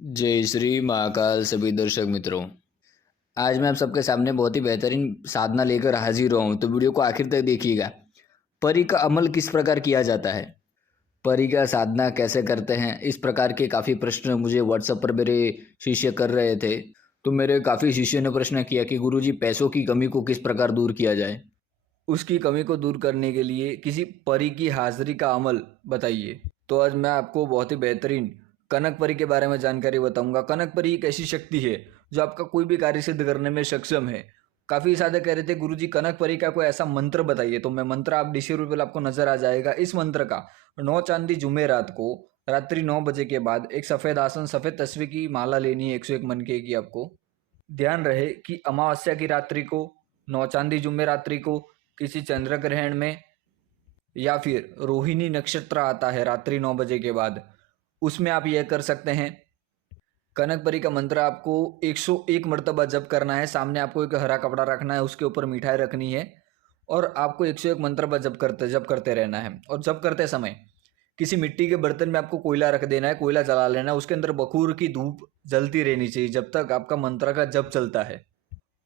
जय श्री महाकाल सभी दर्शक मित्रों। आज मैं आप सबके सामने बहुत ही बेहतरीन साधना लेकर हाजिर हुआ हूँ, तो वीडियो को आखिर तक देखिएगा। परी का अमल किस प्रकार किया जाता है, परी का साधना कैसे करते हैं, इस प्रकार के काफ़ी प्रश्न मुझे व्हाट्सएप पर मेरे शिष्य कर रहे थे। तो मेरे काफ़ी शिष्यों ने प्रश्न किया कि गुरुजी पैसों की कमी को किस प्रकार दूर किया जाए। उसकी कमी को दूर करने के लिए किसी परी की हाजिरी का अमल बताइए। तो आज मैं आपको बहुत ही बेहतरीन कनक परी के बारे में जानकारी बताऊंगा। कनक परी एक ऐसी शक्ति है जो आपका कोई भी कार्य सिद्ध करने में सक्षम है। काफी सारे कह रहे थे गुरुजी कनक परी का कोई ऐसा मंत्र बताइए, तो मैं मंत्र आप डिस्क्रिप्शन आपको नजर आ जाएगा। इस मंत्र का 9 चांदी जुमेरात को रात्रि 9 बजे के बाद एक सफेद आसन सफेद तस्वीर की माला लेनी है 101 मन के की। आपको ध्यान रहे कि अमावस्या की रात्रि को 9 चांदी जुम्मे रात्रि को किसी चंद्र ग्रहण में या फिर रोहिणी नक्षत्र आता है रात्रि 9 बजे के बाद, उसमें आप यह कर सकते हैं। कनक परी का मंत्र आपको 101 मरतबा जप करना है। सामने आपको एक हरा कपड़ा रखना है, उसके ऊपर मिठाई रखनी है और आपको 101 मंत्र जप करते रहना है। और जप करते समय किसी मिट्टी के बर्तन में आपको कोयला रख देना है, कोयला जला लेना है, उसके अंदर बखूर की धूप जलती रहनी चाहिए जब तक आपका मंत्र का जप चलता है।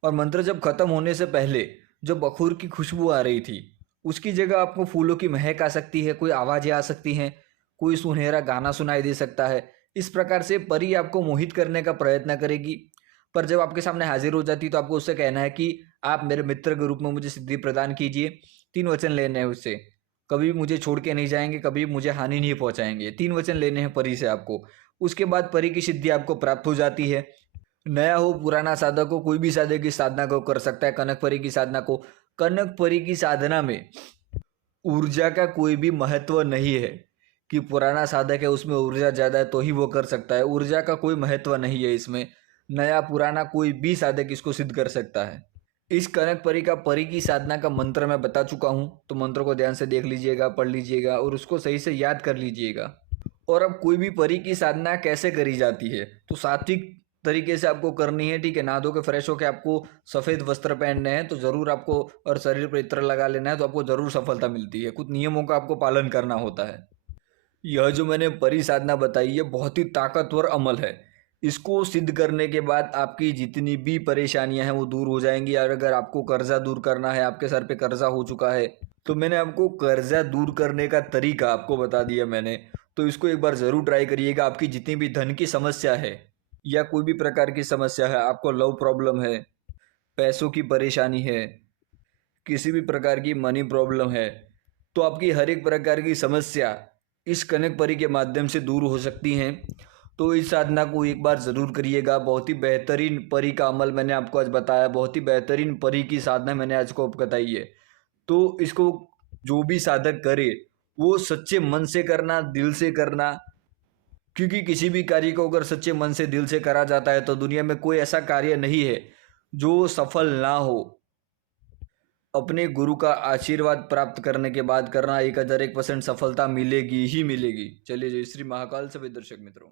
और मंत्र जब खत्म होने से पहले जो बखूर की खुशबू आ रही थी उसकी जगह आपको फूलों की महक आ सकती है, कोई आवाजें आ सकती हैं, कोई सुनहरा गाना सुनाई दे सकता है। इस प्रकार से परी आपको मोहित करने का प्रयत्न करेगी। पर जब आपके सामने हाजिर हो जाती तो आपको उससे कहना है कि आप मेरे मित्र के रूप में मुझे सिद्धि प्रदान कीजिए। 3 वचन लेने हैं उससे, कभी मुझे छोड़ के नहीं जाएंगे, कभी मुझे हानि नहीं पहुंचाएंगे। 3 वचन लेने हैं परी से आपको। उसके बाद परी की सिद्धि आपको प्राप्त हो जाती है। नया हो पुराना साधक हो, कोई भी साधक की साधना को कर सकता है। कनक परी की साधना को, कनक परी की साधना में ऊर्जा का कोई भी महत्व नहीं है कि पुराना साधक है उसमें ऊर्जा ज्यादा है तो ही वो कर सकता है। ऊर्जा का कोई महत्व नहीं है इसमें। नया पुराना कोई भी साधक इसको सिद्ध कर सकता है। इस कनक परी का परी की साधना का मंत्र मैं बता चुका हूं, तो मंत्र को ध्यान से देख लीजिएगा, पढ़ लीजिएगा और उसको सही से याद कर लीजिएगा। और अब कोई भी परी की साधना कैसे करी जाती है, तो सात्विक तरीके से आपको करनी है। ठीक है, नहा धो के फ्रेश होकर आपको सफेद वस्त्र पहनने हैं तो जरूर आपको, और शरीर पर इत्र लगा लेना है तो आपको जरूर सफलता मिलती है। कुछ नियमों का आपको पालन करना होता है। यह जो मैंने परी साधना बताई है बहुत ही ताकतवर अमल है। इसको सिद्ध करने के बाद आपकी जितनी भी परेशानियां हैं वो दूर हो जाएंगी। और अगर आपको कर्जा दूर करना है, आपके सर पे कर्जा हो चुका है, तो मैंने आपको कर्जा दूर करने का तरीका आपको बता दिया मैंने। तो इसको एक बार जरूर ट्राई करिएगा। आपकी जितनी भी धन की समस्या है या कोई भी प्रकार की समस्या है, आपको लव प्रॉब्लम है, पैसों की परेशानी है, किसी भी प्रकार की मनी प्रॉब्लम है, तो आपकी हर एक प्रकार की समस्या इस कनक परी के माध्यम से दूर हो सकती हैं। तो इस साधना को एक बार ज़रूर करिएगा। बहुत ही बेहतरीन परी का अमल मैंने आपको आज बताया, बहुत ही बेहतरीन परी की साधना मैंने आज को बताई है। तो इसको जो भी साधक करे वो सच्चे मन से करना, दिल से करना। क्योंकि किसी भी कार्य को अगर सच्चे मन से दिल से करा जाता है तो दुनिया में कोई ऐसा कार्य नहीं है जो सफल ना हो। अपने गुरु का आशीर्वाद प्राप्त करने के बाद करना, 1001% सफलता मिलेगी ही मिलेगी। चलिए, जय श्री महाकाल सभी दर्शक मित्रों।